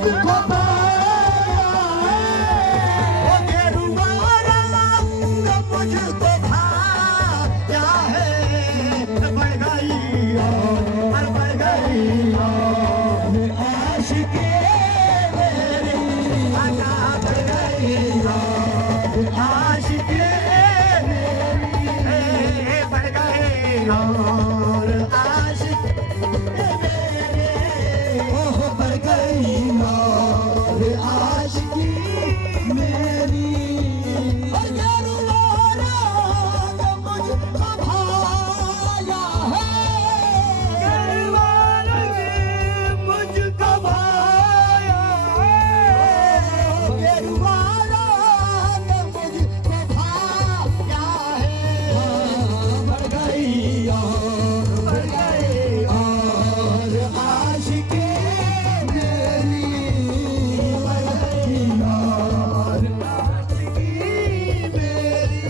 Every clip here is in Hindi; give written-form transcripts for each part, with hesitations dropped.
मुझको पाया है, वो गेरुआ रंग मुझको भाया है। बढ़ गई और बढ़ गई आशिकी मेरी, आजा बढ़ गई आशिकी मेरी, बढ़ गई और आशिक मेरे, ओह बढ़ गई और आशिकी मेरी। और गेरुआ रंग मुझको भाया है, गेरुआ रंग मुझको भाया है, गेरुआ रंग मुझको भाया है। बढ़ गई और बढ़ गई और आशिकी मेरी, बढ़ गई और आशिकी मेरी।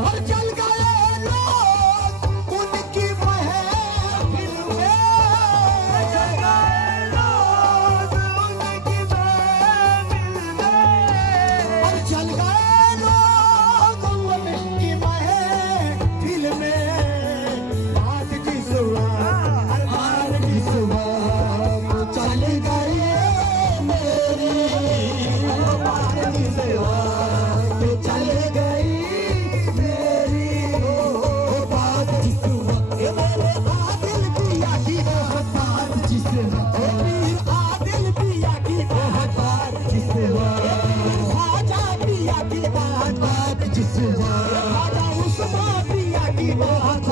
और चल गए लोग उनकी महफिल में, चल गए लोग उनकी महफिल में, और चल गए लोग उनकी महफिल में। बात जिस वक्त, बात जिस वक्त चल गई मेरी, बात जिस वक्त चल गई मेरी, बात जिस वक्त मेरे आदिल पिया की, बात जिस वक्त पीर आदिल पिया की, बात जिस वक्त ख्वाजा पिया की, बात जिस वक्त ख्वाजा उस्मान पिया की, बात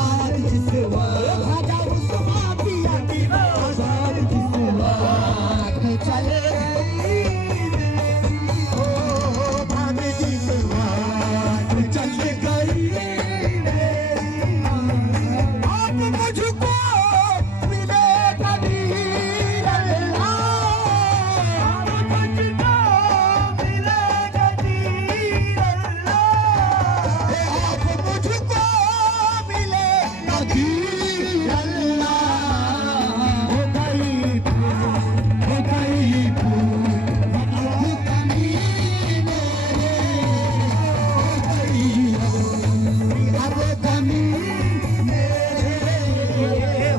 जिस वक्त ख्वाजा उस्मान पिया की, बात जिस वक्त चल गई मेरी, ओ बात जिस वक्त चल गई मेरी। आप मुझको मिले कबीर अल्लाह, आप मुझको मिले कबीर अल्लाह, आप मुझको मिले कबीर अल्लाह। हो गई भूल, हो गई भूल, अब कमी मेरे, हो गई भूल, अब कमी मेरे,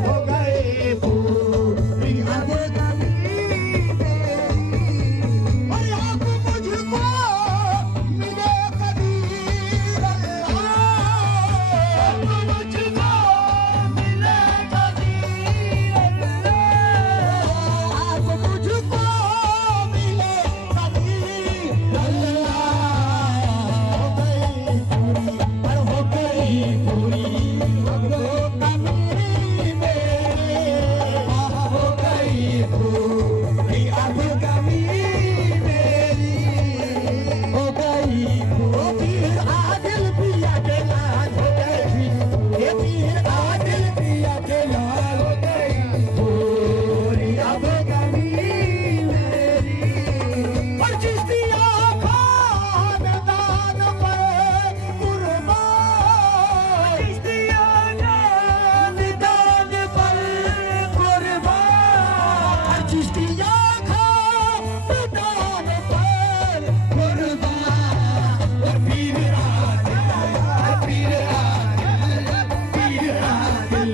हो गए भूल, अब कमी मेरी। और आप मुझको मिले कबीर अल्लाह, आप मुझको मिले कबीर अल्लाह, आप मुझको मिले कबीर अल्लाह। हो गई पूरी, पर हो गई पूरी, हो कमी मेरे, हो गई पूरी, अब कमी मेरी, हो गई पूरी। पीर आदिल पिया के लाल हो गई, ये पीर आदिल पिया के लाल हो गई पूरी, अब कमी मेरी। और चिश्तिया खानदान पर कुर्बान, चिश्तिया खानदान पर कुर्बान, चिश्तिया खानदान पर कुर्बान। और पीर आदिल, पीर आदिल, पीर आदिल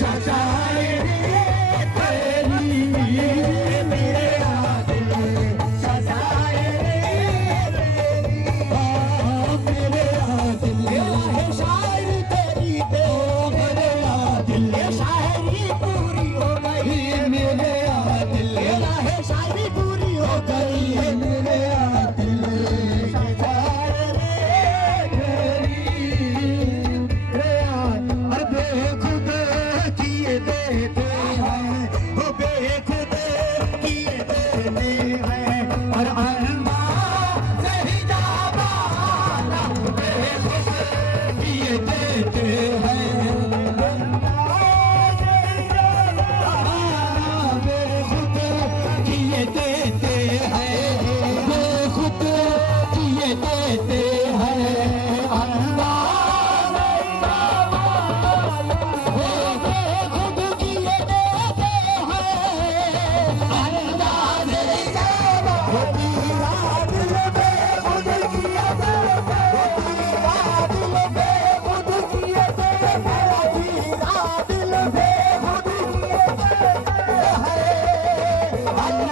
सजाए तेरी, मेरे आदिल सजाए तेरी, मेरे आदिल है शायर तेरी, मेरे आदिल शायरी पूरी हो गई, मेरे आदिल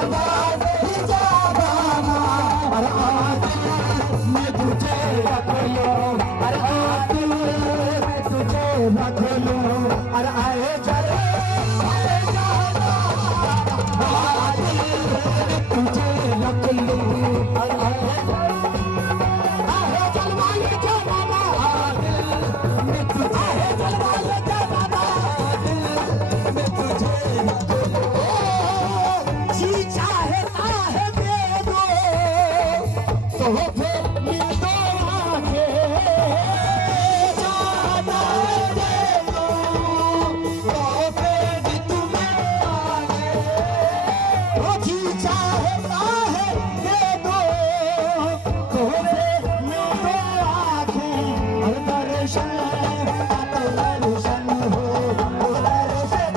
आवाज ही जागाना अरे आदिल मैं तुझे रख लूं अरे आदिल मैं तुझे रख लूं अरे आए चले आए जाना आदिल मैं तुझे रख लूं अरे आए चलवाए जाना आदिल मैं तुझे आए चलवाए जाना आदिल मैं तुझे रख लूं जी चाहता है दे दो तो फिर मिल दो आके चाहता है दे दो तो फिर तुम्हें आगे ओ जी चाहता है दे दो तो फिर मिल दो आके और दर्शन तो दर्शन हो दर्शन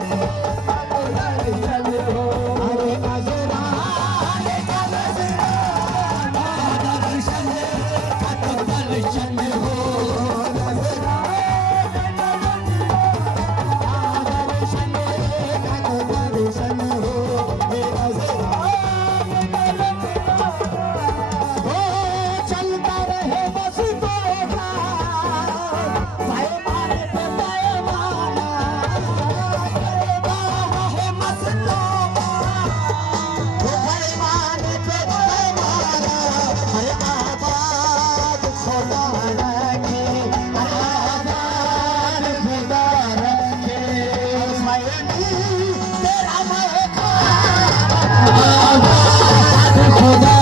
हो अरे नजराने का नजराना दर्शन तो दर्शन हो नजराने का नजराना दर्शन तो दर्शन हो नजराने का नजराना ओ चलता रहे बस तोड़ा पैमाने पे पैमाना करता रहे मसलों ओ पैमाने पे पैमाना अरे आबाद खुदा रखे अरे आबाद खुदा रखे मैं तेरा मैं आबाद खुदा